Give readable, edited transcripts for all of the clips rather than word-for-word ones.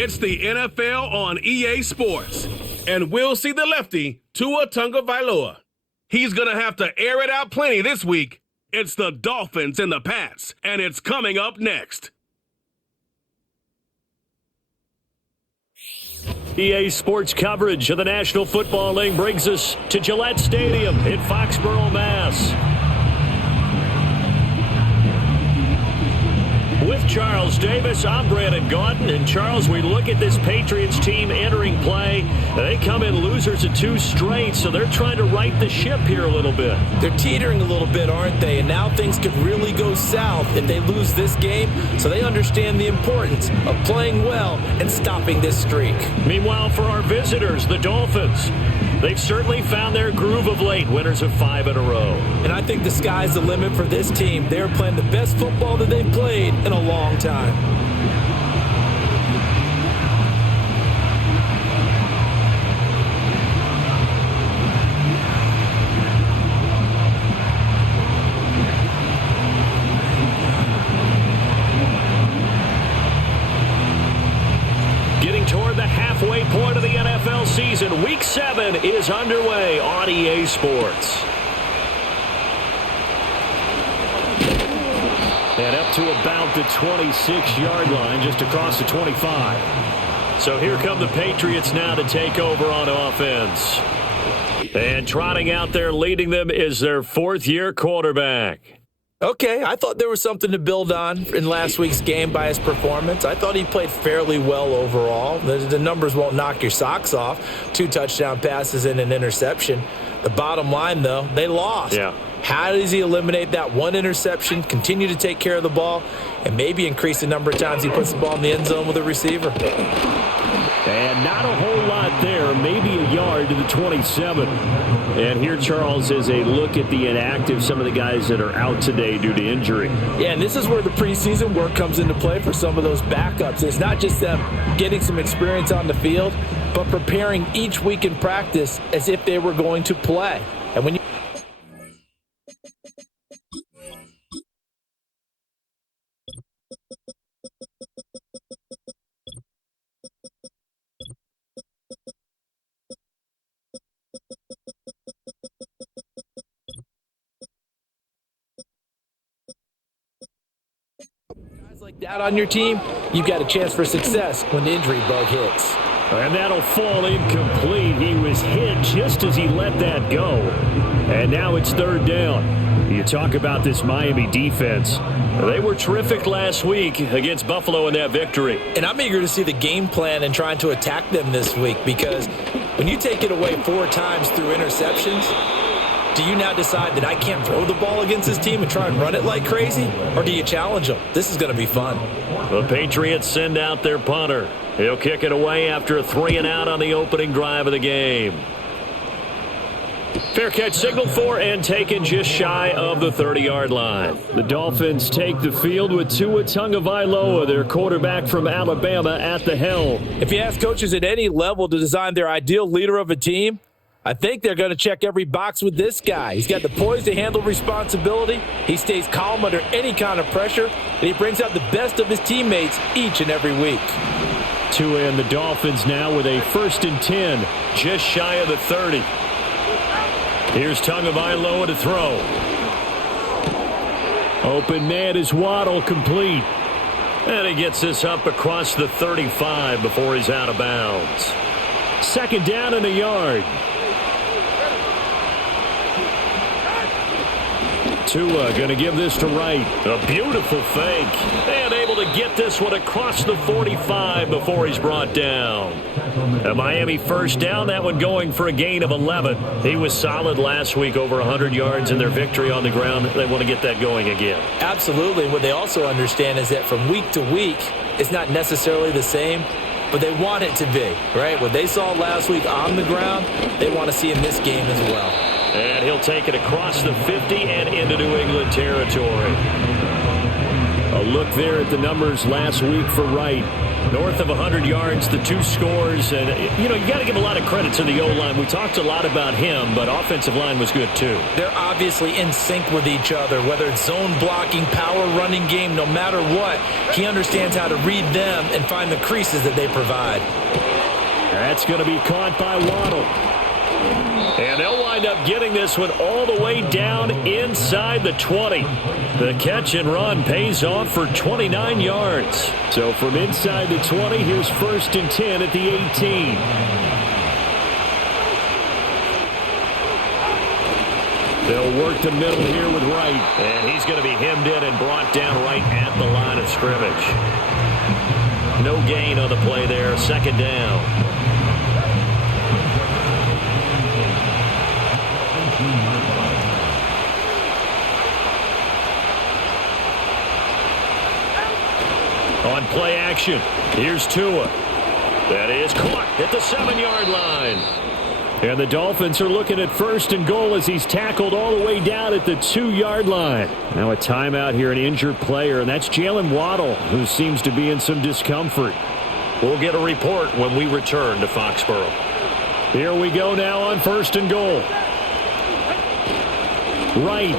It's the NFL on EA Sports, and we'll see the lefty, Tua Tagovailoa. He's going to have to air it out plenty this week. It's the Dolphins and the Pats, and it's coming up next. EA Sports coverage of the National Football League brings us to Gillette Stadium in Foxborough, Mass. With Charles Davis, I'm Brandon Gaudin. And Charles, we look at this Patriots team entering play. They come in losers of 2 straight, so they're trying to right the ship here a little bit. They're teetering a little bit, aren't they? And now things could really go south if they lose this game. So they understand the importance of playing well and stopping this streak. Meanwhile, for our visitors, the Dolphins, they've certainly found their groove of late, winners of 5 in a row. And I think the sky's the limit for this team. They're playing the best football that they've played in a long time. Getting toward the halfway point of the NFL season, Week 7 is underway on EA Sports. And up to about the 26-yard line, just across the 25. So here come the Patriots now to take over on offense. And trotting out there leading them is their 4th-year quarterback. Okay, I thought there was something to build on in last week's game by his performance. I thought he played fairly well overall. The numbers won't knock your socks off. 2 touchdown passes and an interception. The bottom line, though, they lost. Yeah. How does he eliminate that 1 interception, continue to take care of the ball, and maybe increase the number of times he puts the ball in the end zone with a receiver? And not a whole lot there, maybe a yard to the 27. And here, Charles, is a look at the inactive, some of the guys that are out today due to injury. Yeah, and this is where the preseason work comes into play for some of those backups. It's not just them getting some experience on the field, but preparing each week in practice as if they were going to play. And when you like that on your team, you've got a chance for success when the injury bug hits. And that'll fall incomplete. He was hit just as he let that go. And now it's 3rd down. You talk about this Miami defense. They were terrific last week against Buffalo in that victory. And I'm eager to see the game plan and trying to attack them this week, because when you take it away 4 times through interceptions, do you now decide that I can't throw the ball against this team and try and run it like crazy? Or do you challenge them? This is going to be fun. The Patriots send out their punter. He'll kick it away after a 3-and-out on the opening drive of the game. Fair catch signaled for and taken just shy of the 30-yard line. The Dolphins take the field with Tua Tagovailoa, their quarterback from Alabama, at the helm. If you ask coaches at any level to design their ideal leader of a team, I think they're going to check every box with this guy. He's got the poise to handle responsibility. He stays calm under any kind of pressure, and he brings out the best of his teammates each and every week. Tua and the Dolphins now with a 1st and 10, just shy of the 30. Here's Tagovailoa to throw. Open man is Waddle, complete. And he gets this up across the 35 before he's out of bounds. 2nd down and a yard. Tua going to give this to Wright. A beautiful fake. And able to get this one across the 45 before he's brought down. A Miami 1st down, that one going for a gain of 11. He was solid last week, over 100 yards in their victory on the ground. They want to get that going again. Absolutely. And what they also understand is that from week to week, it's not necessarily the same, but they want it to be, right? What they saw last week on the ground, they want to see in this game as well. And he'll take it across the 50 and into New England territory. A look there at the numbers last week for Wright. North of 100 yards, the 2 scores. And, you got to give a lot of credit to the O-line. We talked a lot about him, but offensive line was good too. They're obviously in sync with each other, whether it's zone blocking, power running game, no matter what. He understands how to read them and find the creases that they provide. That's going to be caught by Waddle. And they'll wind up getting this one all the way down inside the 20. The catch and run pays off for 29 yards. So from inside the 20, here's 1st and 10 at the 18. They'll work the middle here with Wright. And he's going to be hemmed in and brought down right at the line of scrimmage. No gain on the play there. 2nd down. On play action, here's Tua. That is caught at the 7-yard line. And the Dolphins are looking at 1st and goal as he's tackled all the way down at the 2-yard line. Now a timeout here, an injured player, and that's Jalen Waddle, who seems to be in some discomfort. We'll get a report when we return to Foxborough. Here we go now on 1st and goal. Wright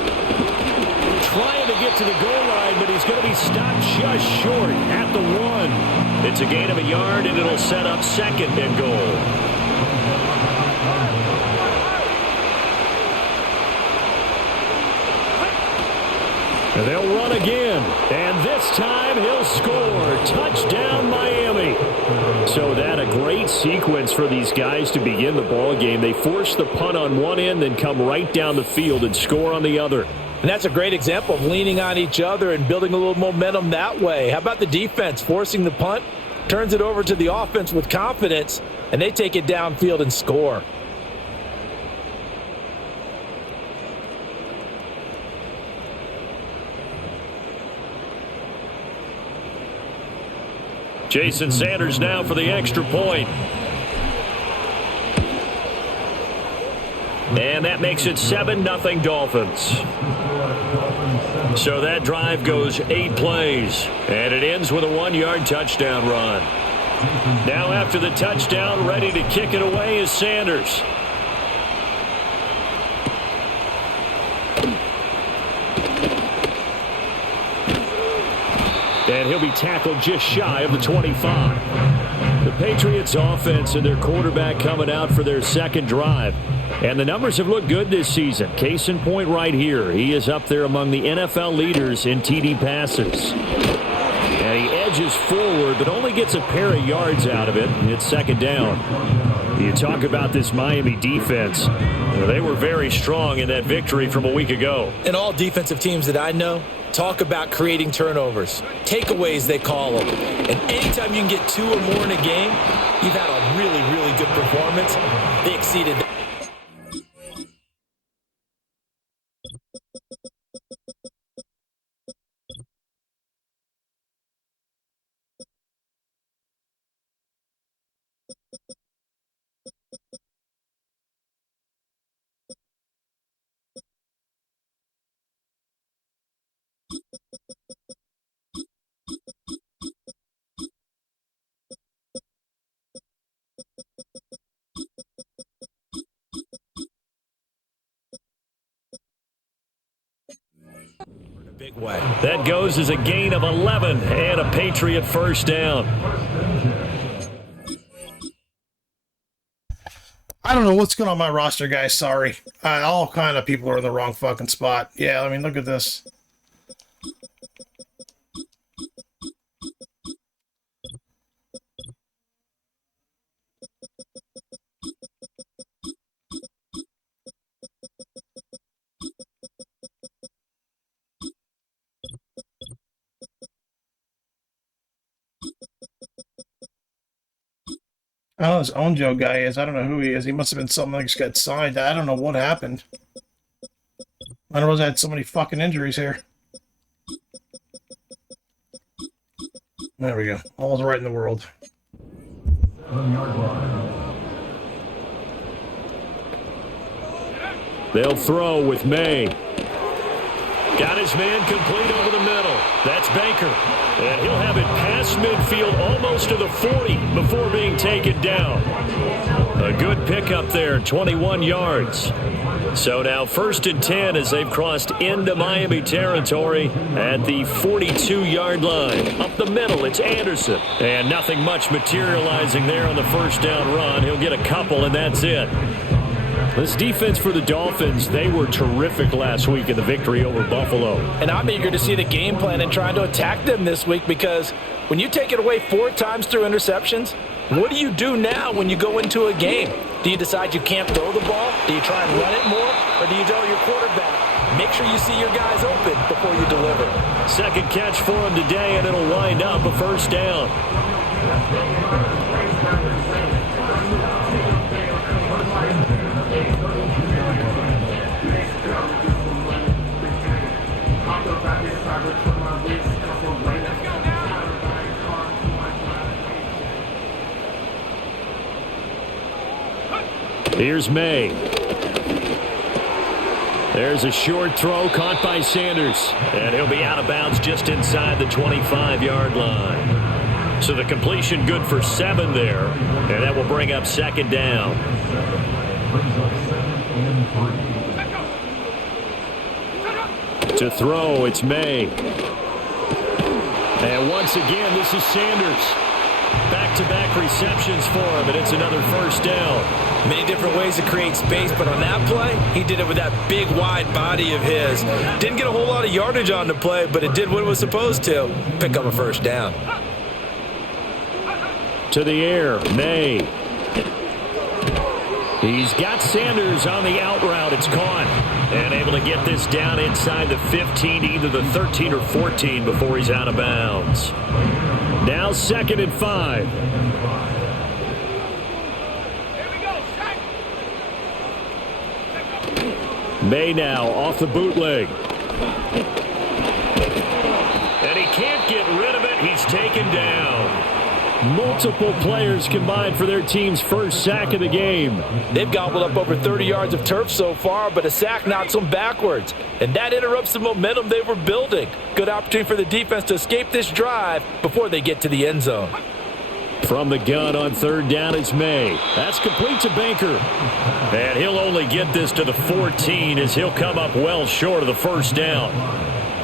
trying to get to the goal line, but he's going to be stopped just short at the 1. It's a gain of a yard, and it'll set up 2nd and goal. And they'll run again, and this time he'll score. Touchdown, Miami. So that a great sequence for these guys to begin the ball game. They force the punt on one end, then come right down the field and score on the other. And that's a great example of leaning on each other and building a little momentum that way. How about the defense forcing the punt, turns it over to the offense with confidence, and they take it downfield and score. Jason Sanders now for the extra point. And that makes it 7-0 Dolphins. So that drive goes 8 plays. And it ends with a 1-yard touchdown run. Now after the touchdown, ready to kick it away is Sanders. And he'll be tackled just shy of the 25. The Patriots offense and their quarterback coming out for their 2nd drive. And the numbers have looked good this season. Case in point right here. He is up there among the NFL leaders in TD passes. And he edges forward, but only gets a pair of yards out of it. It's 2nd down. You talk about this Miami defense. They were very strong in that victory from a week ago. And all defensive teams that I know talk about creating turnovers. Takeaways, they call them. And anytime you can get 2 or more in a game, you've had a really, really good performance. They exceeded that. Big way. That goes as a gain of 11 and a Patriot 1st down. I don't know what's going on my roster, guys. Sorry. All kind of people are in the wrong fucking spot. Yeah, I mean, look at this. I don't know who this Onjo guy is. I don't know who he is. He must have been something that just got signed. I don't know what happened. I don't know. I had so many fucking injuries here. There we go. All's right in the world. They'll throw with May. Got his man complete over the middle. That's Baker. And he'll have it past midfield almost to the 40 before being taken down. A good pickup there, 21 yards. So now 1st and 10 as they've crossed into Miami territory at the 42-yard line. Up the middle, it's Anderson. And nothing much materializing there on the first down run. He'll get a couple, and that's it. This defense for the Dolphins, they were terrific last week in the victory over Buffalo. And I'm eager to see the game plan and trying to attack them this week, because when you take it away 4 times through interceptions, what do you do now when you go into a game? Do you decide you can't throw the ball? Do you try and run it more? Or do you tell your quarterback, make sure you see your guys open before you deliver? Second catch for him today, and it'll wind up a first down. Here's May. There's a short throw caught by Sanders. And he'll be out of bounds just inside the 25-yard line. So the completion good for 7 there. And that will bring up 2nd down. To throw, it's May. And once again, this is Sanders. Back-to-back receptions for him, and it's another first down. Many different ways to create space, but on that play, he did it with that big, wide body of his. Didn't get a whole lot of yardage on the play, but it did what it was supposed to, pick up a first down. To the air, May. He's got Sanders on the out route. It's caught. And able to get this down inside the 15, either the 13 or 14 before he's out of bounds. Now 2nd and 5. May now off the bootleg. And he can't get rid of it. He's taken down. Multiple players combined for their team's first sack of the game. They've gobbled up over 30 yards of turf so far, but a sack knocks them backwards. And that interrupts the momentum they were building. Good opportunity for the defense to escape this drive before they get to the end zone. From the gun on 3rd down is May. That's complete to Baker. And he'll only get this to the 14 as he'll come up well short of the first down.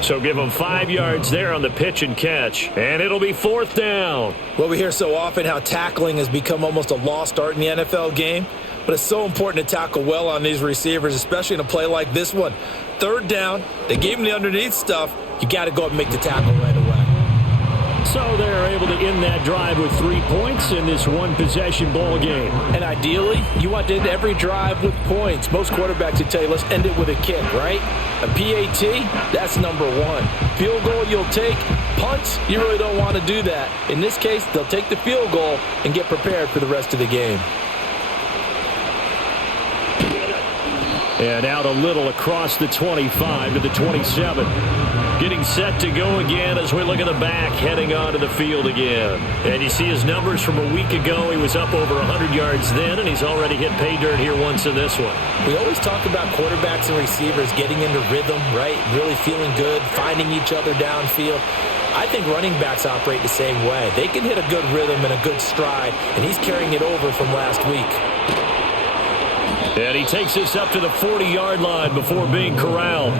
So give him 5 yards there on the pitch and catch. And it'll be 4th down. Well, we hear so often how tackling has become almost a lost art in the NFL game. But it's so important to tackle well on these receivers, especially in a play like this one. 3rd down, they gave him the underneath stuff. You got to go up and make the tackle right away. So they're able to end that drive with 3 points in this one-possession ball game. And ideally, you want to end every drive with points. Most quarterbacks would tell you, let's end it with a kick, right? A PAT, that's number 1. Field goal, you'll take. Punts, you really don't want to do that. In this case, they'll take the field goal and get prepared for the rest of the game. And out a little across the 25 to the 27. Getting set to go again as we look at the back, heading onto the field again. And you see his numbers from a week ago. He was up over 100 yards then, and he's already hit pay dirt here once in this one. We always talk about quarterbacks and receivers getting into rhythm, right? Really feeling good, finding each other downfield. I think running backs operate the same way. They can hit a good rhythm and a good stride, and he's carrying it over from last week. And he takes this up to the 40-yard line before being corralled.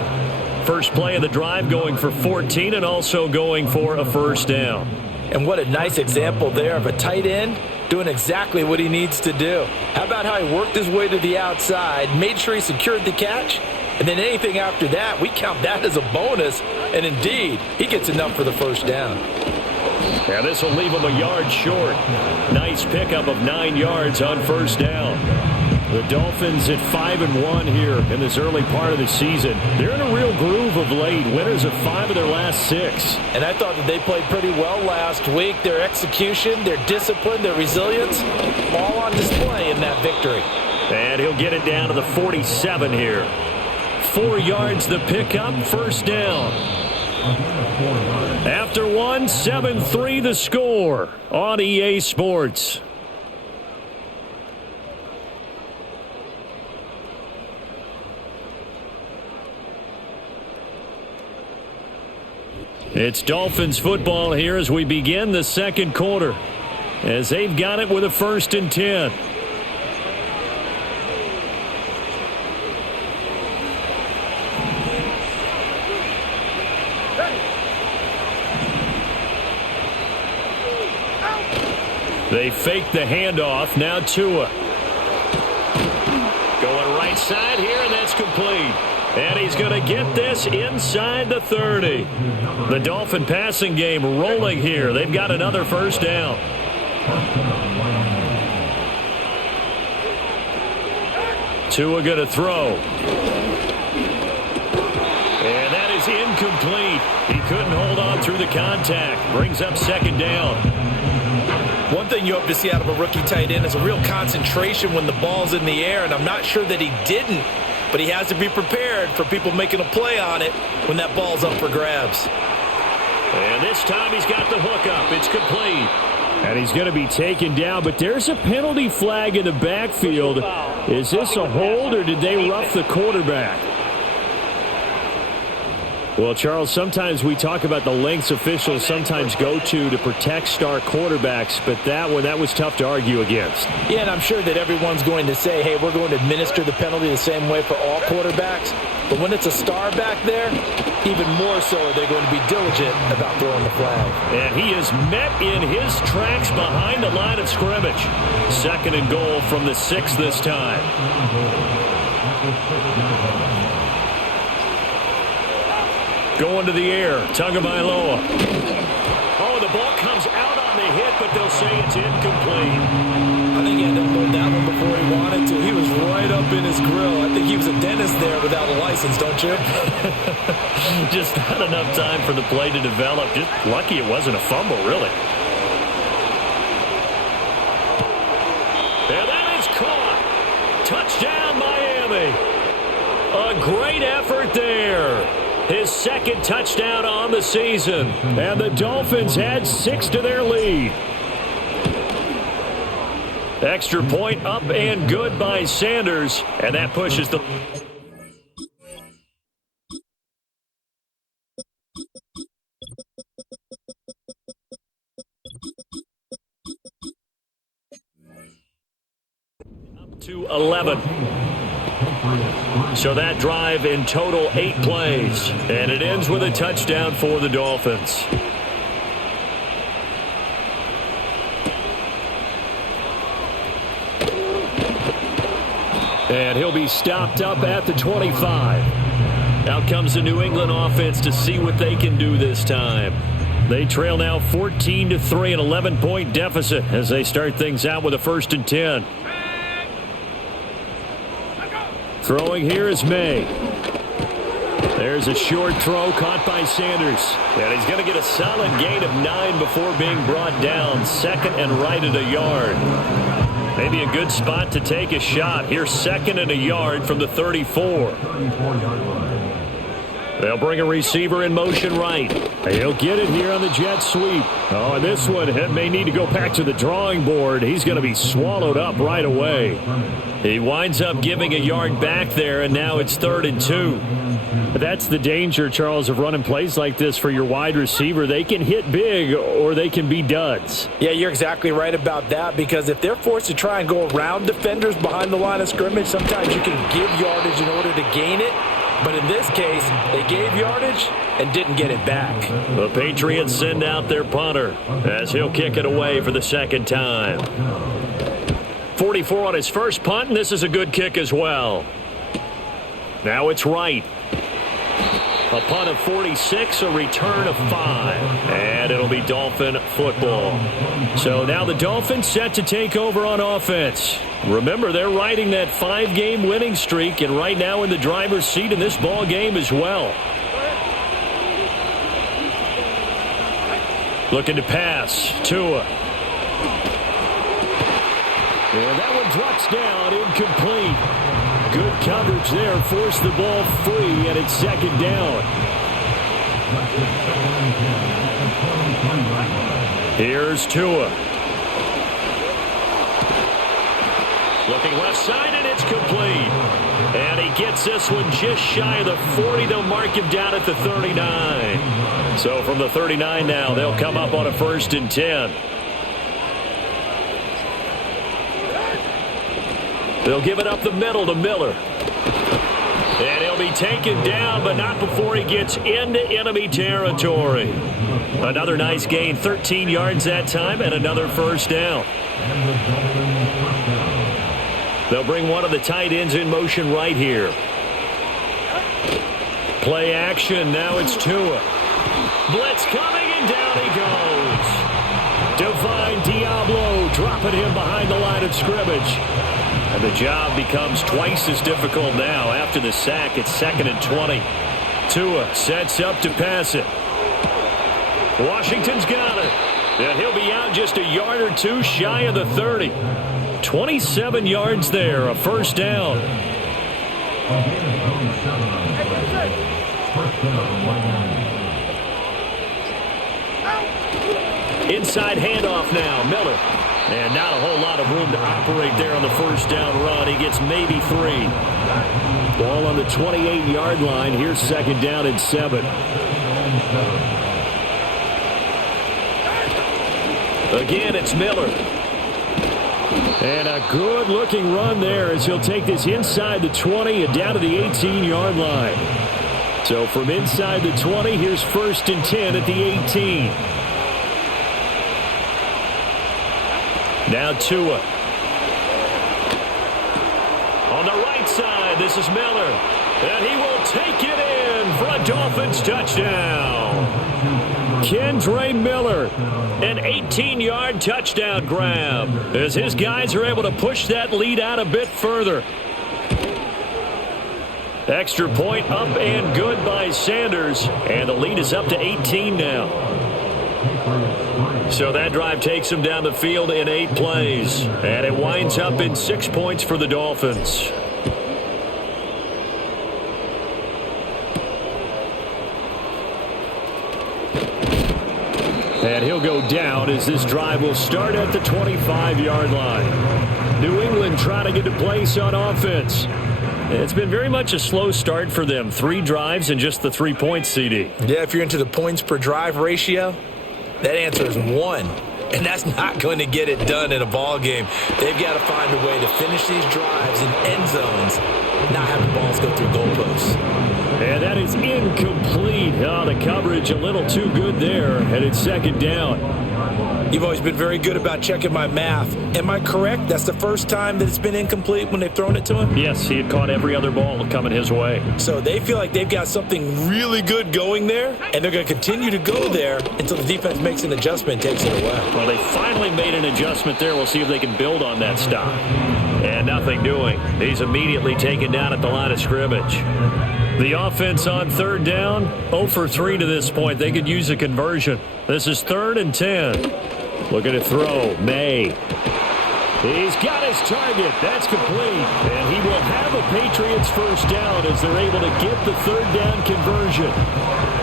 First play of the drive going for 14 and also going for a first down. And what a nice example there of a tight end doing exactly what he needs to do. How about how he worked his way to the outside, made sure he secured the catch, and then anything after that, we count that as a bonus. And indeed, he gets enough for the first down. Yeah, this will leave him a yard short. Nice pickup of 9 yards on first down. The Dolphins at 5-1 here in this early part of the season. They're in a real groove of late. Winners of 5 of their last 6. And I thought that they played pretty well last week. Their execution, their discipline, their resilience, all on display in that victory. And he'll get it down to the 47 here. 4 yards the pickup, first down. After one, 7-3 the score on EA Sports. It's Dolphins football here as we begin the second quarter, as they've got it with a 1st and 10. They fake the handoff. Now Tua. Going right side here, and that's complete. And he's going to get this inside the 30. The Dolphin passing game rolling here. They've got another 1st down. Tua going to throw. And that is incomplete. He couldn't hold on through the contact. Brings up 2nd down. One thing you hope to see out of a rookie tight end is a real concentration when the ball's in the air, and I'm not sure that he didn't, but he has to be prepared for people making a play on it when that ball's up for grabs. And this time he's got the hook up. It's complete. And he's going to be taken down, but there's a penalty flag in the backfield. Is this a hold, or did they rough the quarterback? Well, Charles, sometimes we talk about the lengths officials sometimes go to protect star quarterbacks, but that was tough to argue against. Yeah, and I'm sure that everyone's going to say, hey, we're going to administer the penalty the same way for all quarterbacks. But when it's a star back there, even more so are they going to be diligent about throwing the flag. And he is met in his tracks behind the line of scrimmage. 2nd and goal from the 6 this time. Going to the air, Tagovailoa. Oh, the ball comes out on the hit, but they'll say it's incomplete. I think he had to hold that one before he wanted to. He was right up in his grill. I think he was a dentist there without a license, don't you? Just not enough time for the play to develop. Just lucky it wasn't a fumble, really. And that is caught. Touchdown, Miami. A great effort there. His 2nd touchdown on the season. And the Dolphins add 6 to their lead. Extra point up and good by Sanders. And that pushes the... up to 11. So that drive in total 8 plays. And it ends with a touchdown for the Dolphins. And he'll be stopped up at the 25. Out comes the New England offense to see what they can do this time. They trail now 14-3, an 11-point deficit as they start things out with a 1st and 10. Throwing here is May. There's a short throw caught by Sanders. And he's going to get a solid gain of 9 before being brought down. 2nd and right at a yard. Maybe a good spot to take a shot. Here's 2nd and a yard from the 34. They'll bring a receiver in motion right. He'll get it here on the jet sweep. Oh, and this one may need to go back to the drawing board. He's going to be swallowed up right away. He winds up giving a yard back there, and now it's 3rd and 2. But that's the danger, Charles, of running plays like this for your wide receiver. They can hit big or they can be duds. Yeah, you're exactly right about that, because if they're forced to try and go around defenders behind the line of scrimmage, sometimes you can give yardage in order to gain it. But in this case, they gave yardage and didn't get it back. The Patriots send out their punter as he'll kick it away for the 2nd time. 44 on his first punt, and this is a good kick as well. Now it's right. A punt of 46, a return of 5. And it'll be Dolphin football. So now the Dolphins set to take over on offense. Remember, they're riding that 5-game winning streak, and right now in the driver's seat in this ball game as well. Looking to pass. Tua. And that one drops down, incomplete. Good coverage there, forced the ball free, and it's 2nd down. Here's Tua. Looking left side, and it's complete. And he gets this one just shy of the 40. They'll mark him down at the 39. So from the 39 now, they'll come up on a 1st and 10. They'll give it up the middle to Miller. And he'll be taken down, but not before he gets into enemy territory. Another nice gain, 13 yards that time, and another 1st down. They'll bring one of the tight ends in motion right here. Play action, now it's Tua. Blitz coming, and down he goes. Divine Diablo dropping him behind the line of scrimmage. And the job becomes twice as difficult now. After the sack, it's 2nd and 20. Tua sets up to pass it. Washington's got it. And he'll be out just a yard or two shy of the 30. 27 yards there, a 1st down. Inside handoff now, Miller. And not a whole lot of room to operate there on the 1st down run. He gets maybe 3. Ball on the 28-yard line. Here's 2nd down and 7. Again, it's Miller. And a good-looking run there as he'll take this inside the 20 and down to the 18-yard line. So from inside the 20, here's 1st and 10 at the 18. Now Tua. On the right side, this is Miller. And he will take it in for a Dolphins touchdown. Kendre Miller, an 18-yard touchdown grab as his guys are able to push that lead out a bit further. Extra point up and good by Sanders, and the lead is up to 18 now. So that drive takes them down the field in 8 plays, and it winds up in 6 points for the Dolphins. And he'll go down as this drive will start at the 25-yard line. New England trying to get to place on offense. It's been very much a slow start for them. 3 drives and just the 3 points, CD. Yeah, if you're into the points per drive ratio, that answer is 1. And that's not going to get it done in a ball game. They've got to find a way to finish these drives in end zones, not have the balls go through goalposts. And that is incomplete. Oh, the coverage a little too good there, and it's 2nd down. You've always been very good about checking my math. Am I correct? That's the first time that it's been incomplete when they've thrown it to him? Yes, he had caught every other ball coming his way. So they feel like they've got something really good going there, and they're going to continue to go there until the defense makes an adjustment and takes it away. Well, they finally made an adjustment there. We'll see if they can build on that stop. And nothing doing. He's immediately taken down at the line of scrimmage. The offense on 3rd down, 0 for 3 to this point. They could use a conversion. This is 3rd and 10. Looking to throw. May. He's got his target. That's complete. And he will have a Patriots 1st down as they're able to get the 3rd down conversion.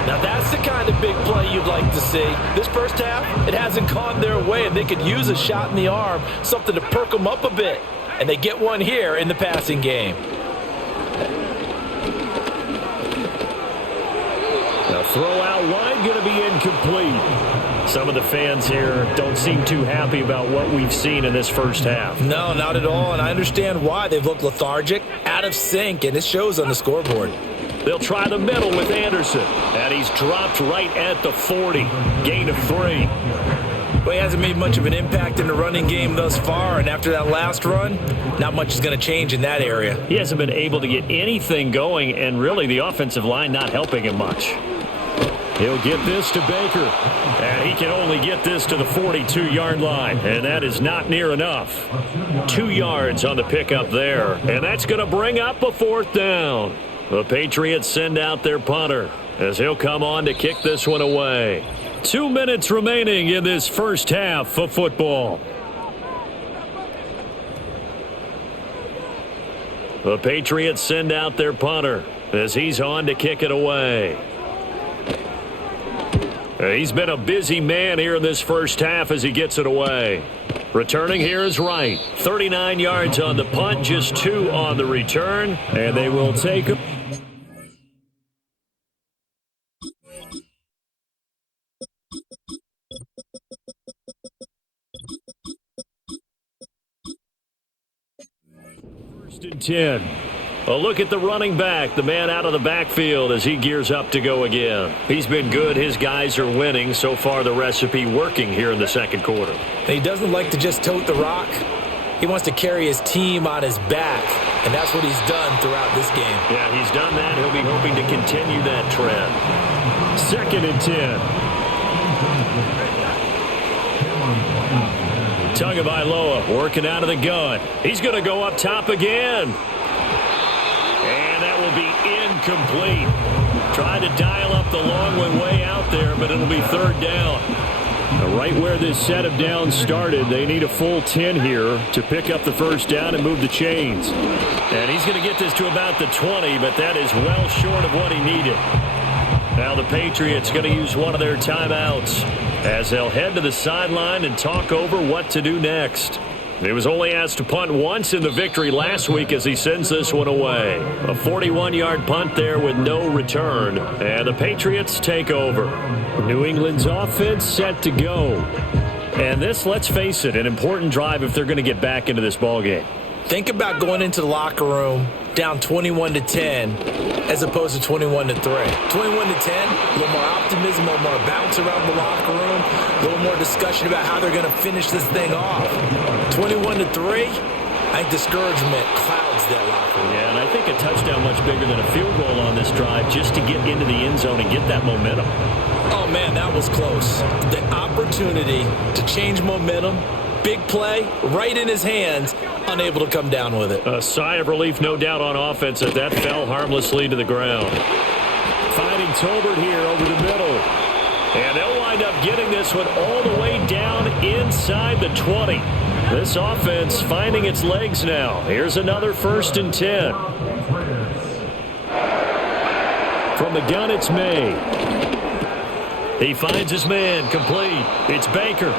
Now that's the kind of big play you'd like to see. This first half, it hasn't gone their way, and they could use a shot in the arm, something to perk them up a bit. And they get one here in the passing game. The throw out wide going to be incomplete. Some of the fans here don't seem too happy about what we've seen in this first half. No, not at all, and I understand why. They've looked lethargic, out of sync, and it shows on the scoreboard. They'll try the middle with Anderson, and he's dropped right at the 40. Gain of 3. Well, he hasn't made much of an impact in the running game thus far, and after that last run, not much is going to change in that area. He hasn't been able to get anything going, and really the offensive line not helping him much. He'll get this to Baker, and he can only get this to the 42-yard line, and that is not near enough. 2 yards on the pickup there, and that's going to bring up a 4th down. The Patriots send out their punter as he'll come on to kick this one away. 2 minutes remaining in this first half of football. The Patriots send out their punter as he's on to kick it away. He's been a busy man here in this first half as he gets it away. Returning here is Wright. 39 yards on the punt, just 2 on the return, and they will take 10. A look at the running back, the man out of the backfield as he gears up to go again. He's been good. His guys are winning. So far, the recipe working here in the second quarter. He doesn't like to just tote the rock. He wants to carry his team on his back, and that's what he's done throughout this game. Yeah, he's done that. He'll be hoping to continue that trend. 2nd and 10. Tagovailoa working out of the gun. He's going to go up top again. And that will be incomplete. Tried to dial up the long one way out there, but it'll be 3rd down. Right where this set of downs started, they need a full 10 here to pick up the 1st down and move the chains. And he's going to get this to about the 20, but that is well short of what he needed. Now the Patriots going to use one of their timeouts as they'll head to the sideline and talk over what to do next. He was only asked to punt once in the victory last week as he sends this one away. A 41-yard punt there with no return. And the Patriots take over. New England's offense set to go. And this, let's face it, an important drive if they're going to get back into this ballgame. Think about going into the locker room down 21-10 as opposed to 21-3. 21-10, a little more optimism, a little more bounce around the locker room, a little more discussion about how they're going to finish this thing off. 21-3, I think discouragement clouds that locker room. Yeah, and I think a touchdown much bigger than a field goal on this drive just to get into the end zone and get that momentum. Oh, man, that was close. The opportunity to change momentum, big play, right in his hands, unable to come down with it. A sigh of relief, no doubt, on offense as that fell harmlessly to the ground. Finding Tolbert here over the middle. And they'll wind up getting this one all the way down inside the 20. This offense finding its legs now. Here's another 1st and 10. From the gun, it's May. He finds his man, complete. It's Baker.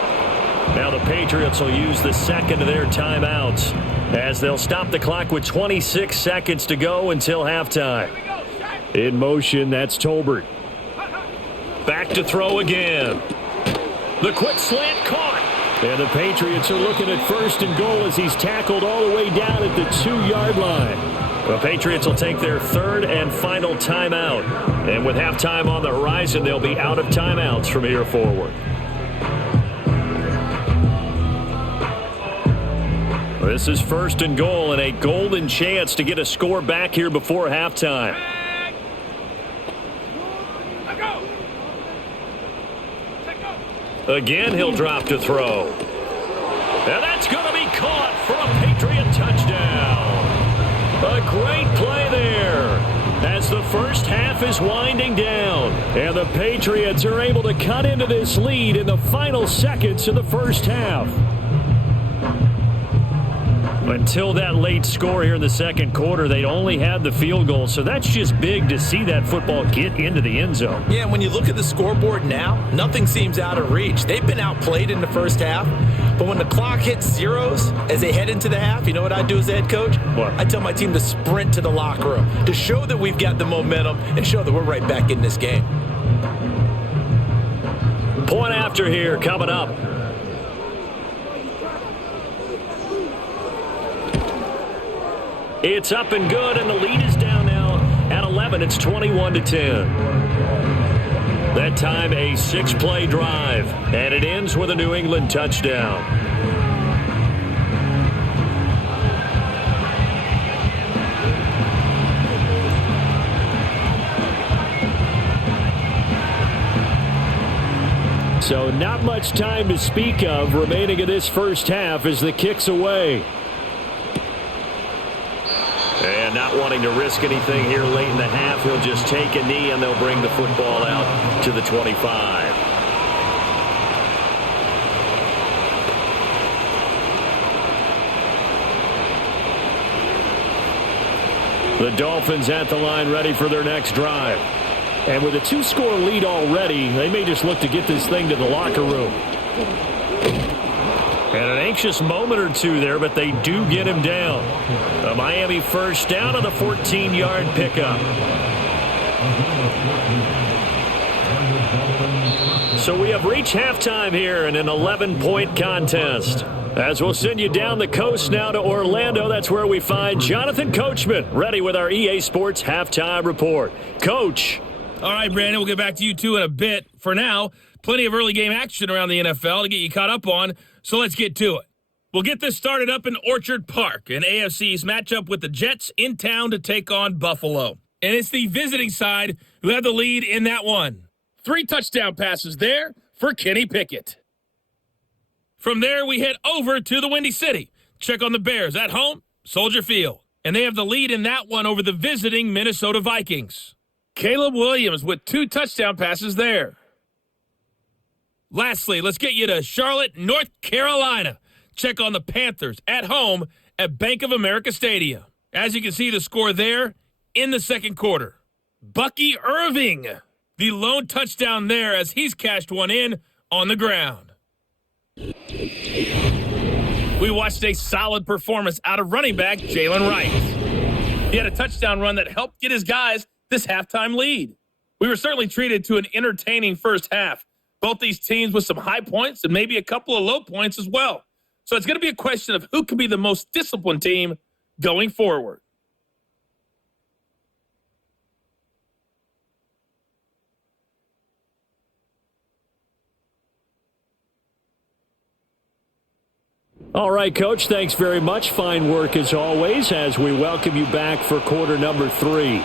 Now the Patriots will use the 2nd of their timeouts as they'll stop the clock with 26 seconds to go until halftime. In motion, that's Tolbert. Back to throw again. The quick slant caught. And the Patriots are looking at 1st and goal as he's tackled all the way down at the 2-yard line. The Patriots will take their 3rd and final timeout. And with halftime on the horizon, they'll be out of timeouts from here forward. This is 1st and goal and a golden chance to get a score back here before halftime. Again, he'll drop to throw. And that's going to be caught for a Patriot touchdown. A great play there as the first half is winding down. And the Patriots are able to cut into this lead in the final seconds of the first half. Until that late score here in the second quarter, they'd only had the field goal, so that's just big to see that football get into the end zone. Yeah, when you look at the scoreboard now, nothing seems out of reach. They've been outplayed in the first half, but when the clock hits zeros as they head into the half, you know what I do as the head coach? What? I tell my team to sprint to the locker room to show that we've got the momentum and show that we're right back in this game. Point after here coming up. It's up and good, and the lead is down now at 11. It's 21-10. That time a 6-play drive, and it ends with a New England touchdown. So not much time to speak of remaining in this first half as the kick's away. And not wanting to risk anything here late in the half, he'll just take a knee and they'll bring the football out to the 25. The Dolphins at the line ready for their next drive. And with a 2-score lead already, they may just look to get this thing to the locker room. And an anxious moment or two there, but they do get him down. A Miami first down on the 14-yard pickup. So we have reached halftime here in an 11-point contest. As we'll send you down the coast now to Orlando, that's where we find Jonathan Coachman, ready with our EA Sports Halftime Report. Coach. All right, Brandon, we'll get back to you two in a bit. For now, plenty of early game action around the NFL to get you caught up on, so let's get to it. We'll get this started up in Orchard Park, an AFC's matchup with the Jets in town to take on Buffalo. And it's the visiting side who have the lead in that one. 3 touchdown passes there for Kenny Pickett. From there, we head over to the Windy City. Check on the Bears at home, Soldier Field. And they have the lead in that one over the visiting Minnesota Vikings. Caleb Williams with 2 touchdown passes there. Lastly, let's get you to Charlotte, North Carolina. Check on the Panthers at home at Bank of America Stadium. As you can see, the score there in the second quarter. Bucky Irving, the lone touchdown there as he's cashed one in on the ground. We watched a solid performance out of running back Jalen Wright. He had a touchdown run that helped get his guys this halftime lead. We were certainly treated to an entertaining first half. Both these teams with some high points and maybe a couple of low points as well. So it's going to be a question of who can be the most disciplined team going forward. All right, Coach, thanks very much. Fine work as always as we welcome you back for quarter number 3.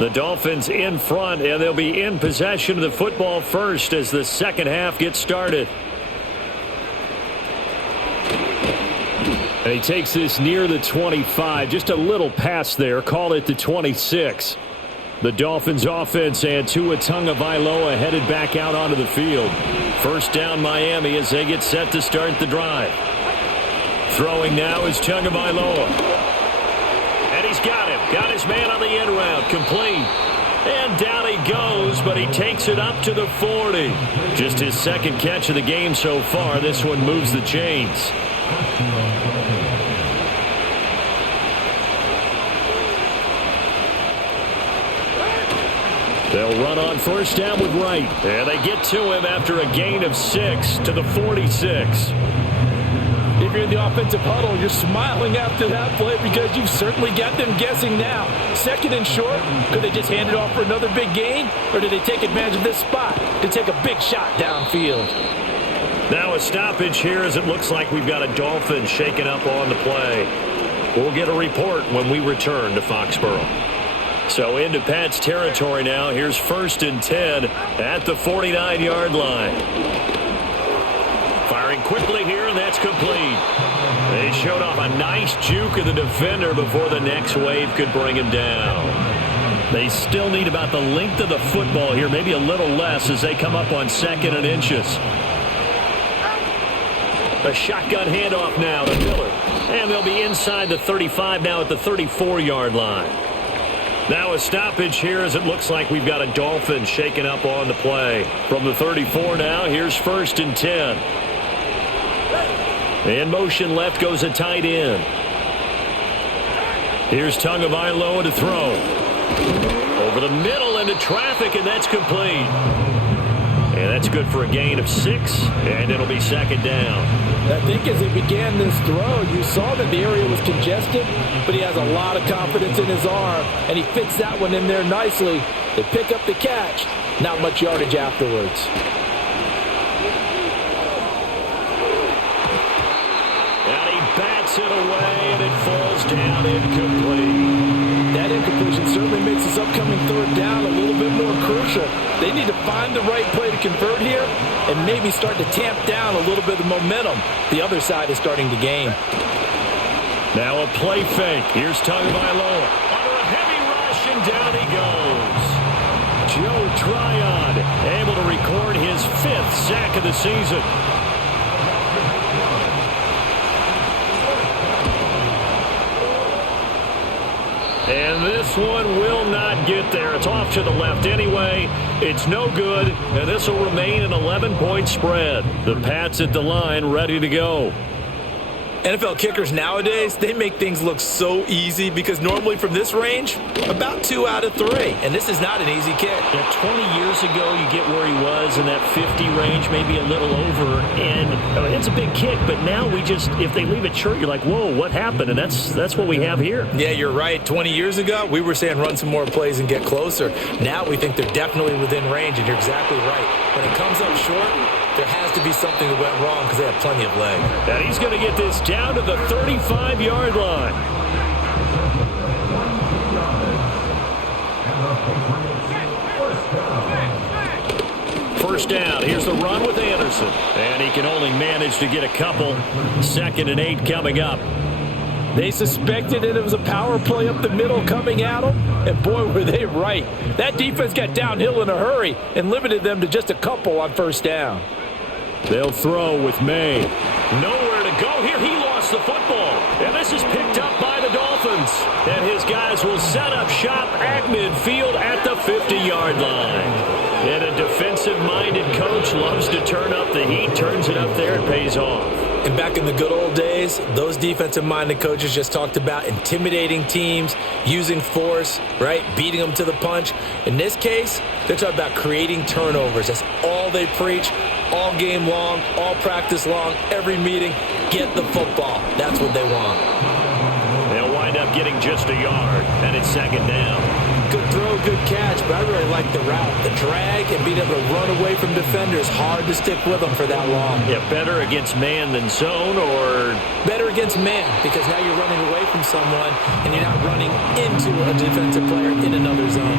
The Dolphins in front, and they'll be in possession of the football first as the second half gets started. And he takes this near the 25, just a little pass there, call it the 26. The Dolphins offense and Tua Tagovailoa headed back out onto the field. First down Miami as they get set to start the drive. Throwing now is Tagovailoa. And he's got him. Got his man on the end route. Complete. And down he goes, but he takes it up to the 40. Just his second catch of the game so far. This one moves the chains. They'll run on first down with Wright. And they get to him after a gain of 6 to the 46. If you're in the offensive huddle, you're smiling after that play because you've certainly got them guessing now. Second and short, could they just hand it off for another big gain? Or did they take advantage of this spot to take a big shot downfield? Now a stoppage here as it looks like we've got a Dolphin shaken up on the play. We'll get a report when we return to Foxborough. So into Pat's territory now. Here's 1st and 10 at the 49-yard line. Firing quickly here, and that's complete. They showed off a nice juke of the defender before the next wave could bring him down. They still need about the length of the football here, maybe a little less as they come up on 2nd and inches. A shotgun handoff now to Miller. And they'll be inside the 35 now at the 34-yard line. Now a stoppage here as it looks like we've got a Dolphin shaken up on the play. From the 34 now, here's 1st and 10. In motion left goes a tight end. Here's Tagovailoa to throw. Over the middle into traffic, and that's complete. And that's good for a gain of 6, and it'll be 2nd down. I think as he began this throw, you saw that the area was congested, but he has a lot of confidence in his arm, and he fits that one in there nicely. They pick up the catch. Not much yardage afterwards. And he bats it away, and it falls down incomplete. That incompletion certainly makes this upcoming 3rd down a little bit more crucial. They need to find the right play to convert here and maybe start to tamp down a little bit of the momentum the other side is starting to gain. Now a play fake. Here's Tagovailoa. Under a heavy rush, and down he goes. Joe Tryon able to record his 5th sack of the season. And this one will not get there. It's off to the left anyway. It's no good, and this will remain an 11-point spread. The Pats at the line ready to go. NFL kickers nowadays, they make things look so easy because normally from this range, about 2 out of 3. And this is not an easy kick. Yeah, 20 years ago, you get where he was in that 50 range, maybe a little over. And it's a big kick, but now if they leave it short, you're like, whoa, what happened? And that's what we have here. Yeah, you're right. 20 years ago, we were saying run some more plays and get closer. Now we think they're definitely within range, and you're exactly right. When it comes up short, there has to be something that went wrong because they have plenty of leg. And he's going to get this down to the 35-yard line. First down. Here's the run with Anderson. And he can only manage to get a couple. 2nd and 8 coming up. They suspected that it was a power play up the middle coming at them, and boy, were they right. That defense got downhill in a hurry and limited them to just a couple on first down. They'll throw with May. Nowhere to go here. He lost the football. And this is picked up by the Dolphins. And his guys will set up shop at midfield at the 50-yard line. And a defensive-minded coach loves to turn up the heat, turns it up there, and pays off. And back in the good old days, those defensive-minded coaches just talked about intimidating teams, using force, right, beating them to the punch. In this case, they're talking about creating turnovers. That's all they preach, all game long, all practice long, every meeting. Get the football. That's what they want. They'll wind up getting just a yard, and it's 2nd down. Good throw, good catch, but I really like the route. The drag and being able to run away from defenders, hard to stick with them for that long. Yeah, better against man than zone, or? Better against man, because now you're running away from someone and you're not running into a defensive player in another zone.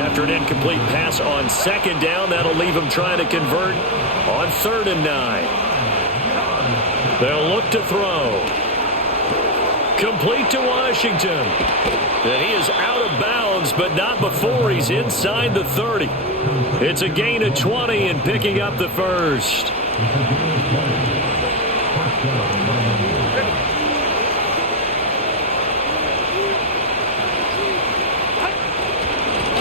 After an incomplete pass on 2nd down, that'll leave him trying to convert on 3rd and 9. They'll look to throw. Complete to Washington. And he is out of bounds, but not before he's inside the 30. It's a gain of 20 and picking up the first.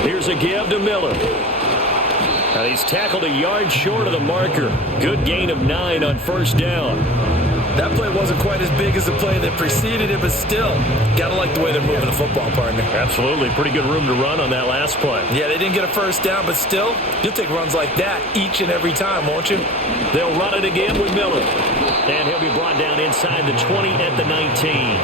Here's a give to Miller. And he's tackled a yard short of the marker. Good gain of 9 on first down. That play wasn't quite as big as the play that preceded it, but still, gotta like the way they're moving the football, partner. Absolutely. Pretty good room to run on that last play. Yeah, they didn't get a first down, but still, you'll take runs like that each and every time, won't you? They'll run it again with Miller. And he'll be brought down inside the 20 at the 19.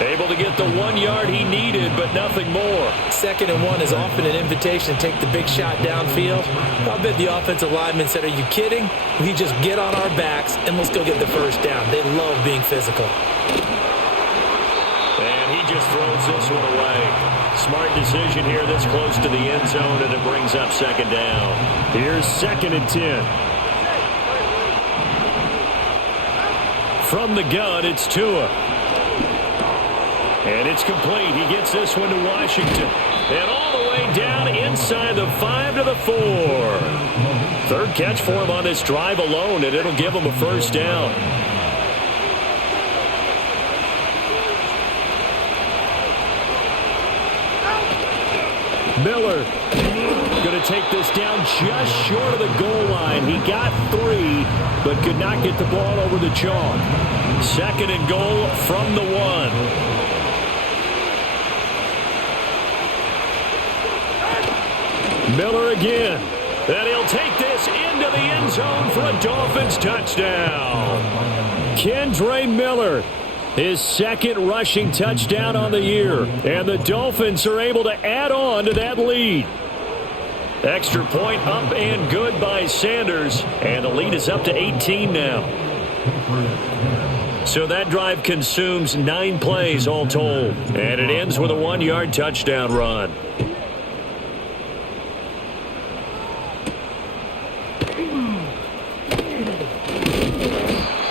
Able to get the 1 yard he needed, but nothing more. 2nd and 1 is often an invitation to take the big shot downfield. I bet the offensive lineman said, are you kidding? We just get on our backs and let's go get the first down. They love being physical. And he just throws this one away. Smart decision here this close to the end zone, and it brings up 2nd down. Here's 2nd and 10. From the gun, it's Tua. And it's complete. He gets this one to Washington. And all the way down inside the 5 to the 4. 3rd catch for him on this drive alone, and it'll give him a first down. Miller going to take this down just short of the goal line. He got 3, but could not get the ball over the chalk. 2nd and goal from the 1. Miller again. And he'll take this into the end zone for a Dolphins touchdown. Kendre Miller, his 2nd rushing touchdown on the year. And the Dolphins are able to add on to that lead. Extra point up and good by Sanders. And the lead is up to 18 now. So that drive consumes 9 plays all told. And it ends with a 1-yard touchdown run.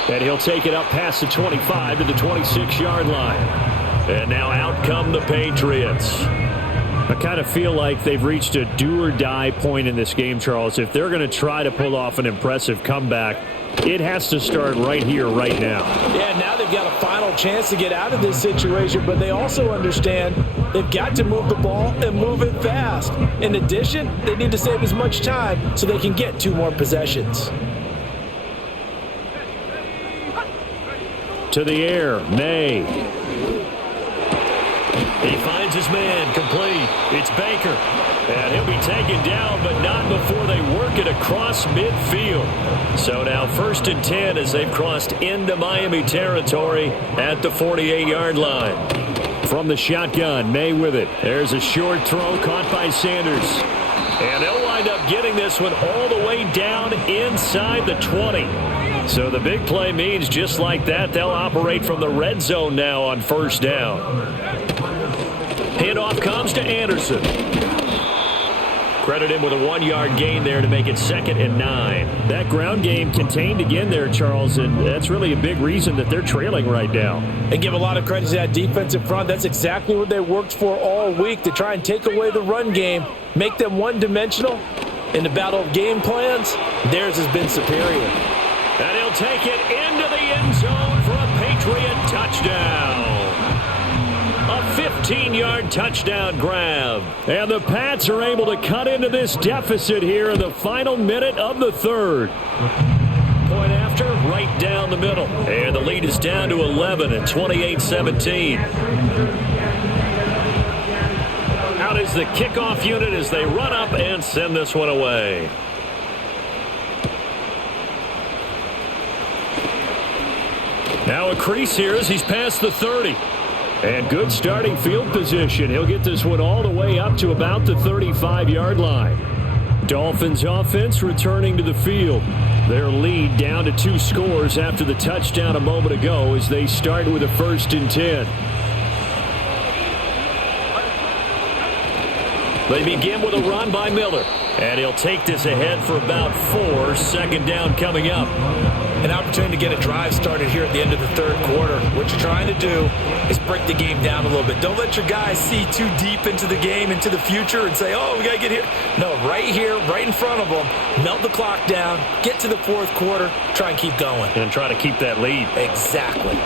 And he'll take it up past the 25 to the 26-yard line. And now out come the Patriots. I kind of feel like they've reached a do-or-die point in this game, Charles. If they're going to try to pull off an impressive comeback, it has to start right here, right now. Yeah, now they've got a final chance to get out of this situation, but they also understand they've got to move the ball and move it fast. In addition, they need to save as much time so they can get 2 more possessions. To the air, May. He finds his man, complete. It's Baker. And he'll be taken down, but not before they work it across midfield. So now 1st and 10 as they've crossed into Miami territory at the 48-yard line. From the shotgun, May with it. There's a short throw caught by Sanders. And they'll wind up getting this one all the way down inside the 20. So the big play means just like that, they'll operate from the red zone now on 1st down. Handoff comes to Anderson. Credit him with a 1-yard gain there to make it 2nd and 9. That ground game contained again there, Charles, and that's really a big reason that they're trailing right now. And give a lot of credit to that defensive front. That's exactly what they worked for all week, to try and take away the run game, make them one-dimensional. In the battle of game plans, theirs has been superior. And he'll take it into the end zone for a Patriot touchdown. A 15-yard touchdown grab. And the Pats are able to cut into this deficit here in the final minute of the 3rd. Point after, right down the middle. And the lead is down to 11 at 28-17. Out is the kickoff unit as they run up and send this one away. Now a crease here as he's past the 30. And good starting field position. He'll get this one all the way up to about the 35-yard line. Dolphins offense returning to the field. Their lead down to 2 scores after the touchdown a moment ago as they start with a 1st and 10. They begin with a run by Miller. And he'll take this ahead for about 4. 2nd down coming up. An opportunity to get a drive started here at the end of the 3rd quarter. What you're trying to do is break the game down a little bit. Don't let your guys see too deep into the game, into the future, and say, oh, we got to get here. No, right here, right in front of them, melt the clock down, get to the 4th quarter, try and keep going. And try to keep that lead. Exactly.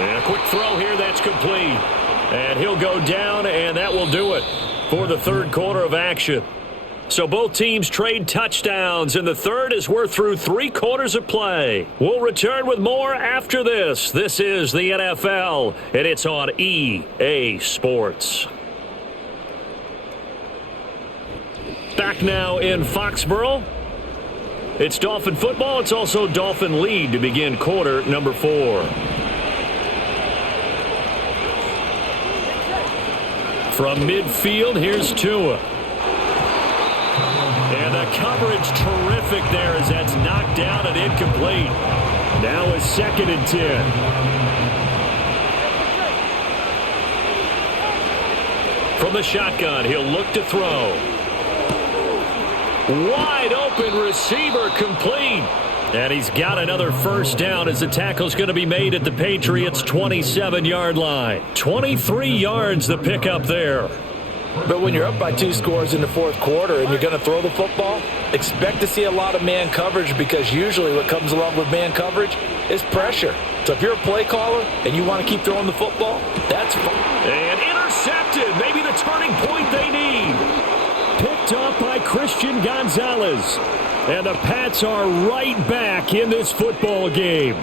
And a quick throw here that's complete. And he'll go down, and that will do it for the 3rd quarter of action. So both teams trade touchdowns in the 3rd as we're through 3 quarters of play. We'll return with more after this. This is the NFL, and it's on EA Sports. Back now in Foxborough. It's Dolphin football. It's also Dolphin lead to begin quarter number 4. From midfield, here's Tua. And the coverage terrific there as that's knocked down and incomplete. Now a 2nd and 10. From the shotgun, he'll look to throw. Wide open receiver complete. And he's got another 1st down as the tackle's going to be made at the Patriots' 27-yard line. 23 yards the pickup there. But when you're up by 2 scores in the 4th quarter and you're going to throw the football, expect to see a lot of man coverage, because usually what comes along with man coverage is pressure. So if you're a play caller and you want to keep throwing the football, that's fine. And intercepted. Maybe the turning point they need. Picked up by Christian Gonzalez. And the Pats are right back in this football game.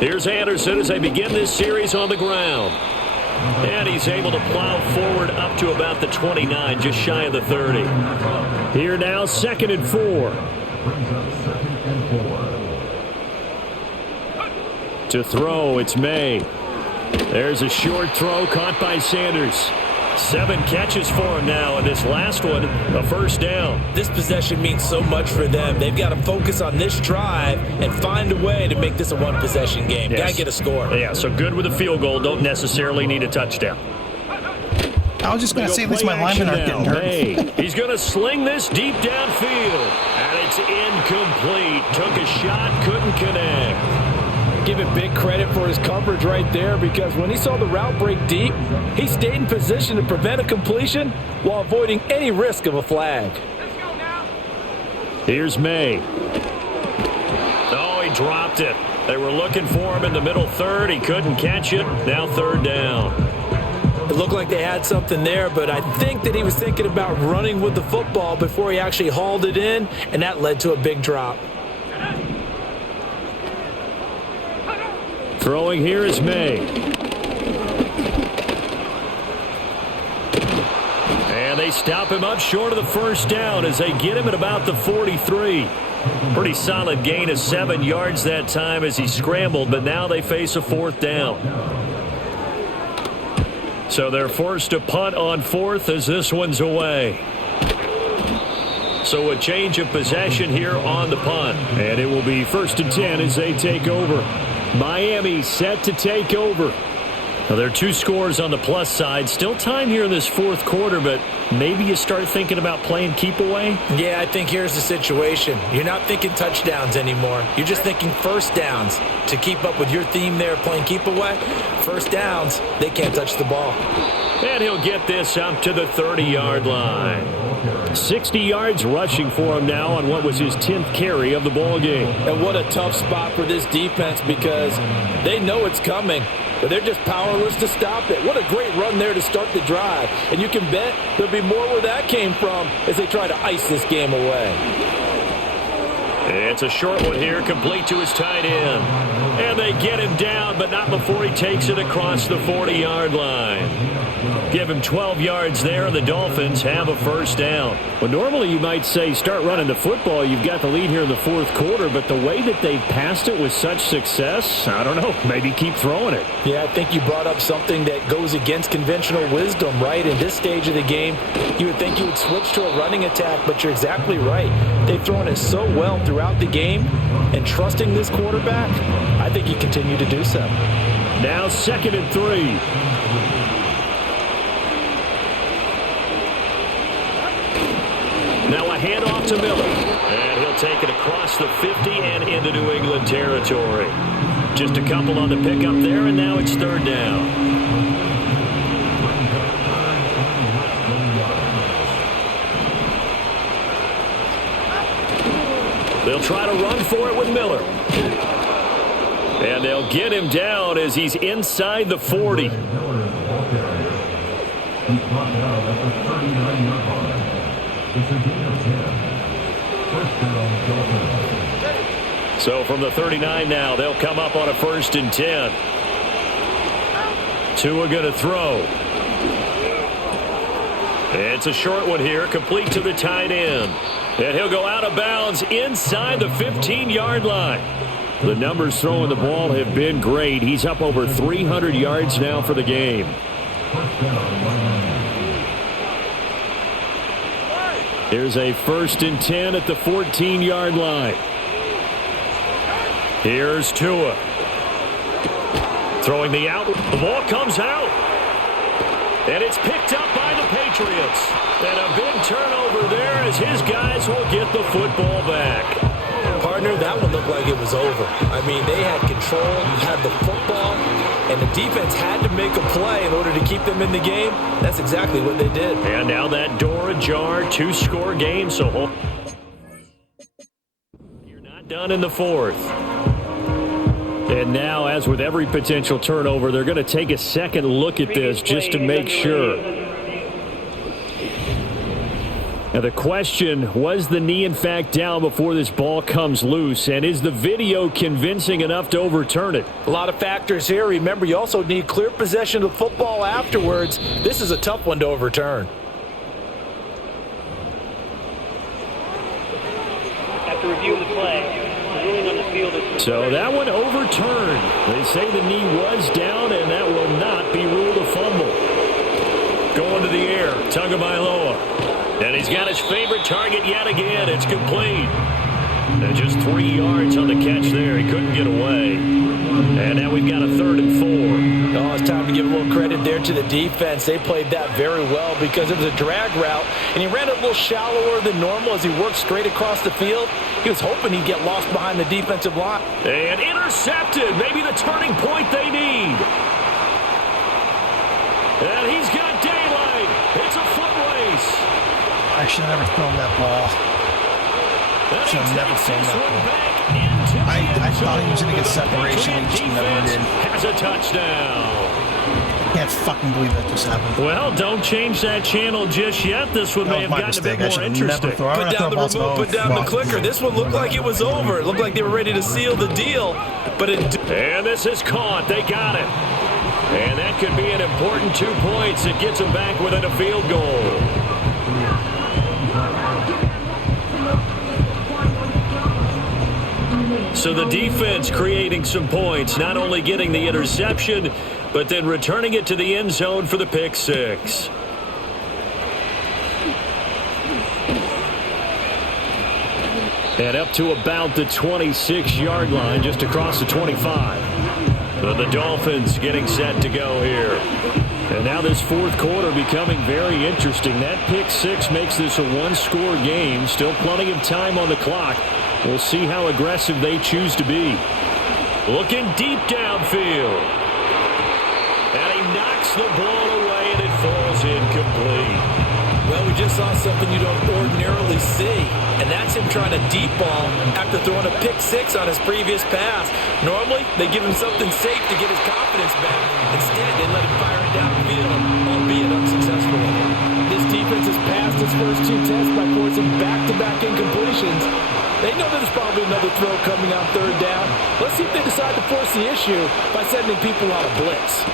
Here's Anderson as they begin this series on the ground. And he's able to plow forward up to about the 29, just shy of the 30. Here now, 2nd and 4. To throw, it's May. There's a short throw caught by Sanders. 7 catches for him now, and this last one, a 1st down. This possession means so much for them. They've got to focus on this drive and find a way to make this a 1-possession game. Yes. Got to get a score. Yeah, so good with a field goal. Don't necessarily need a touchdown. I was just going to say, at least my linemen aren't getting hurt. Hey, he's going to sling this deep downfield. And it's incomplete. Took a shot, couldn't connect. Give him big credit for his coverage right there, because when he saw the route break deep, he stayed in position to prevent a completion while avoiding any risk of a flag. Here's May. Oh, he dropped it. They were looking for him in the middle 3rd. He couldn't catch it. Now 3rd down. It looked like they had something there, but I think that he was thinking about running with the football before he actually hauled it in, and that led to a big drop. Throwing here is May. And they stop him up short of the first down as they get him at about the 43. Pretty solid gain of 7 yards that time as he scrambled, but now they face a 4th down. So they're forced to punt on 4th as this one's away. So a change of possession here on the punt. And it will be 1st and 10 as they take over. Miami set to take over. Now, there are 2 scores on the plus side. Still time here in this 4th quarter, but maybe you start thinking about playing keep away? Yeah, I think here's the situation. You're not thinking touchdowns anymore. You're just thinking first downs. To keep up with your theme there, playing keep away, first downs, they can't touch the ball. And he'll get this up to the 30-yard line. 60 yards rushing for him now on what was his 10th carry of the ball game. And what a tough spot for this defense because they know it's coming, but they're just powerless to stop it. What a great run there to start the drive. And you can bet there'll be more where that came from as they try to ice this game away. It's a short one here, complete to his tight end. And they get him down, but not before he takes it across the 40-yard line. Give him 12 yards there, and the Dolphins have a first down. Well, normally you might say start running the football. You've got the lead here in the 4th quarter, but the way that they've passed it with such success, I don't know, maybe keep throwing it. Yeah, I think you brought up something that goes against conventional wisdom, right? In this stage of the game, you would think you would switch to a running attack, but you're exactly right. They've thrown it so well throughout the game, and trusting this quarterback, I think you continue to do so. Now 2nd and 3. Now a handoff to Miller. And he'll take it across the 50 and into New England territory. Just a couple on the pickup there, and now it's 3rd down. They'll try to run for it with Miller. And they'll get him down as he's inside the 40. So from the 39 now, they'll come up on a 1st and 10. Tua going to throw. It's a short one here, complete to the tight end. And he'll go out of bounds inside the 15-yard line. The numbers throwing the ball have been great. He's up over 300 yards now for the game. Here's a 1st and 10 at the 14-yard line. Here's Tua. Throwing the out. The ball comes out. And it's picked up by the Patriots. And a big turnover there as his guys will get the football back. Partner, that one looked like it was over. I mean, they had control, had the football, and the defense had to make a play in order to keep them in the game. That's exactly what they did. And now that door ajar, 2-score game, so you're not done in the 4th. And now, as with every potential turnover, they're going to take a second look at this just to make sure. Now the question, was the knee in fact down before this ball comes loose? And is the video convincing enough to overturn it? A lot of factors here. Remember, you also need clear possession of football afterwards. This is a tough one to overturn. After reviewing the play, the ruling on the field is... So that one overturned. They say the knee was down, and that will not be ruled a fumble. Going to the air, Tagovailoa. And he's got his favorite target yet again. It's complete. And just 3 yards on the catch there. He couldn't get away. And now we've got a 3rd and 4. Oh, it's time to give a little credit there to the defense. They played that very well because it was a drag route, and he ran it a little shallower than normal as he worked straight across the field. He was hoping he'd get lost behind the defensive line. And intercepted. Maybe the turning point they need. And he's got daylight. It's a foot race. I should have never thrown that ball. Should have never thrown that ball. I thought he was going to get separation. He just never did. Has a touchdown. Can't fucking believe that just happened. Well, don't change that channel just yet. This one may have gotten a bit more interesting. Put down the remote, put down the clicker. This one looked like it was over. It looked like they were ready to seal the deal, but it... And this is caught. They got it. And that could be an important 2 points. It gets them back within a field goal. So the defense creating some points, not only getting the interception, but then returning it to the end zone for the pick six. And up to about the 26-yard line, just across the 25. So the Dolphins getting set to go here. And now this fourth quarter becoming very interesting. That pick six makes this a one-score game. Still plenty of time on the clock. We'll see how aggressive they choose to be. Looking deep downfield. And he knocks the ball away, and it falls incomplete. Well, we just saw something you don't ordinarily see, and that's him trying to deep ball after throwing a pick six on his previous pass. Normally, they give him something safe to get his confidence back. Instead, they let him fire it downfield, albeit unsuccessfully. This defense has passed its first two tests by forcing back-to-back incompletions. They know there's probably another throw coming on third down. Let's see if they decide to force the issue by sending people out of blitz.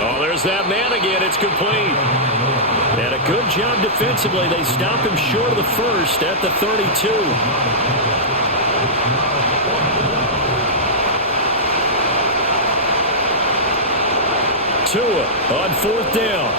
Oh, there's that man again. It's complete. And a good job defensively. They stop him short of the first at the 32. Tua on fourth down.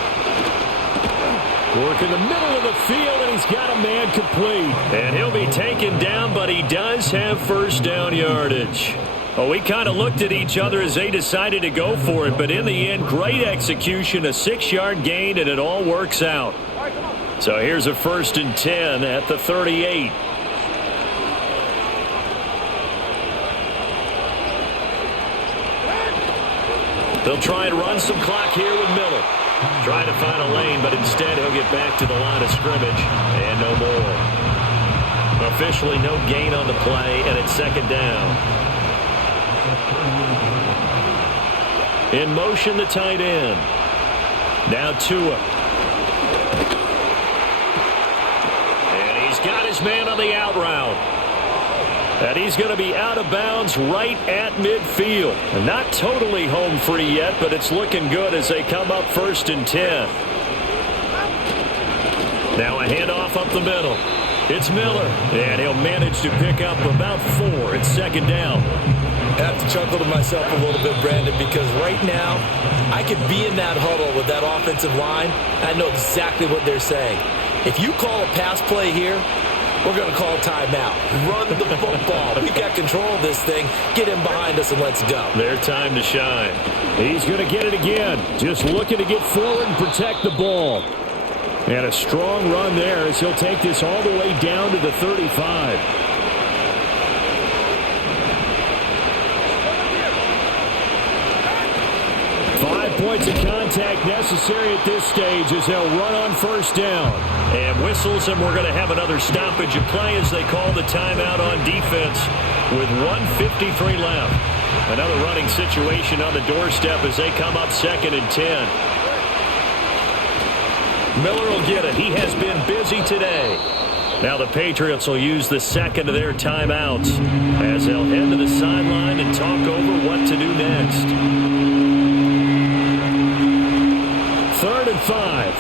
Work in the middle of the field, and he's got a man complete. And he'll be taken down, but he does have first down yardage. Well, we kind of looked at each other as they decided to go for it, but in the end, great execution, a 6-yard gain, and it all works out. So here's a 1st and 10 at the 38. They'll try and run some clock here with Miller. Trying to find a lane, but instead he'll get back to the line of scrimmage, and no more. Officially no gain on the play, and it's 2nd down. In motion, the tight end. Now Tua. And he's got his man on the out route. And he's going to be out of bounds right at midfield. And not totally home free yet, but it's looking good as they come up 1st and 10. Now a handoff up the middle. It's Miller, and he'll manage to pick up about 4. It's 2nd down. I have to chuckle to myself a little bit, Brandon, because right now I could be in that huddle with that offensive line. I know exactly what they're saying. If you call a pass play here, we're going to call timeout. Run the football. We've got control of this thing. Get him behind us and let's go. Their time to shine. He's going to get it again. Just looking to get forward and protect the ball. And a strong run there as he'll take this all the way down to the 35. Points of contact necessary at this stage as they'll run on 1st down. And whistles, and we're going to have another stoppage of play as they call the timeout on defense with 1:53 left. Another running situation on the doorstep as they come up 2nd and 10. Miller will get it. He has been busy today. Now the Patriots will use the 2nd of their timeouts as they'll head to the sideline and talk over what to do next. 3rd and 5.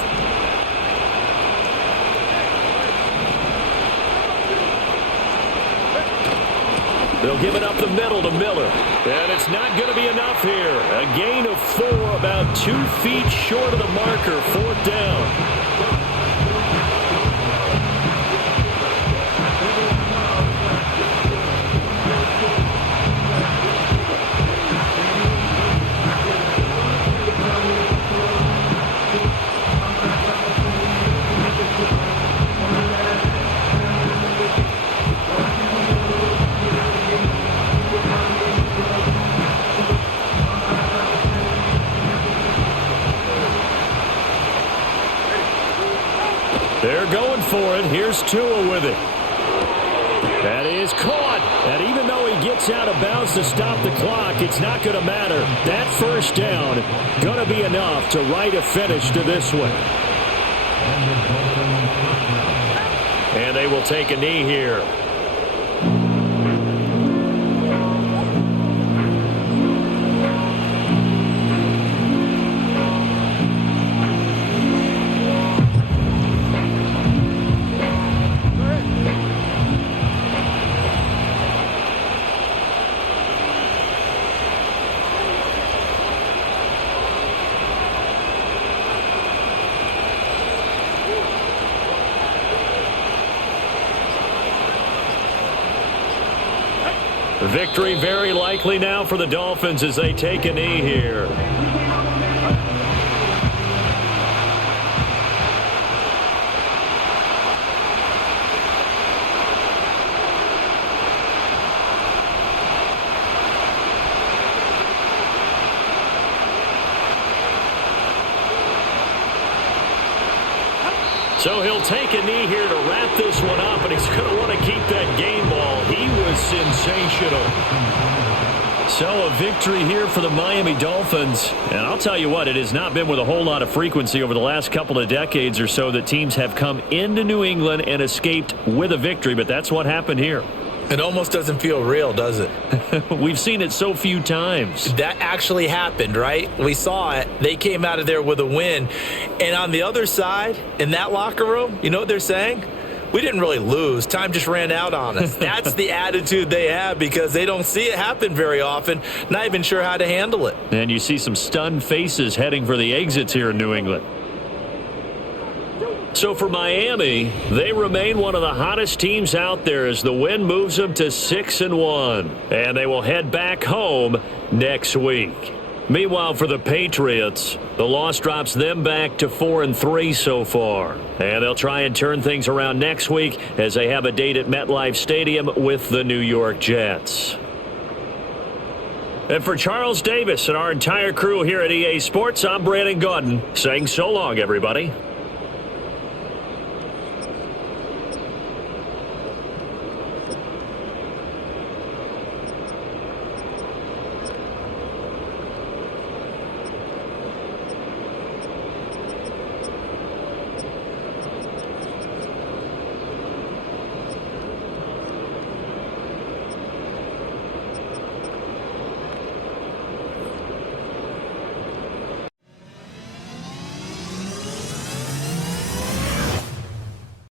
They'll give it up the middle to Miller. And it's not going to be enough here. A gain of 4, about 2 feet short of the marker. 4th down. They're going for it. Here's Tua with it. That is is caught. And even though he gets out of bounds to stop the clock, it's not going to matter. That first down going to be enough to write a finish to this one. And they will take a knee here. Victory very likely now for the Dolphins as they take a knee here. So he'll take a knee here to wrap this one up, and he's going to want to keep that game ball. He was sensational. So a victory here for the Miami Dolphins. And I'll tell you what, it has not been with a whole lot of frequency over the last couple of decades or so that teams have come into New England and escaped with a victory, but that's what happened here. It almost doesn't feel real, does it? We've seen it so few times. That actually happened, right? We saw it. They came out of there with a win. And on the other side, in that locker room, you know what they're saying? We didn't really lose. Time just ran out on us. That's the attitude they have because they don't see it happen very often, not even sure how to handle it. And you see some stunned faces heading for the exits here in New England. So for Miami, they remain one of the hottest teams out there as the win moves them to 6-1. And they will head back home next week. Meanwhile, for the Patriots, the loss drops them back to 4-3 so far. And they'll try and turn things around next week as they have a date at MetLife Stadium with the New York Jets. And for Charles Davis and our entire crew here at EA Sports, I'm Brandon Gaudin saying so long, everybody.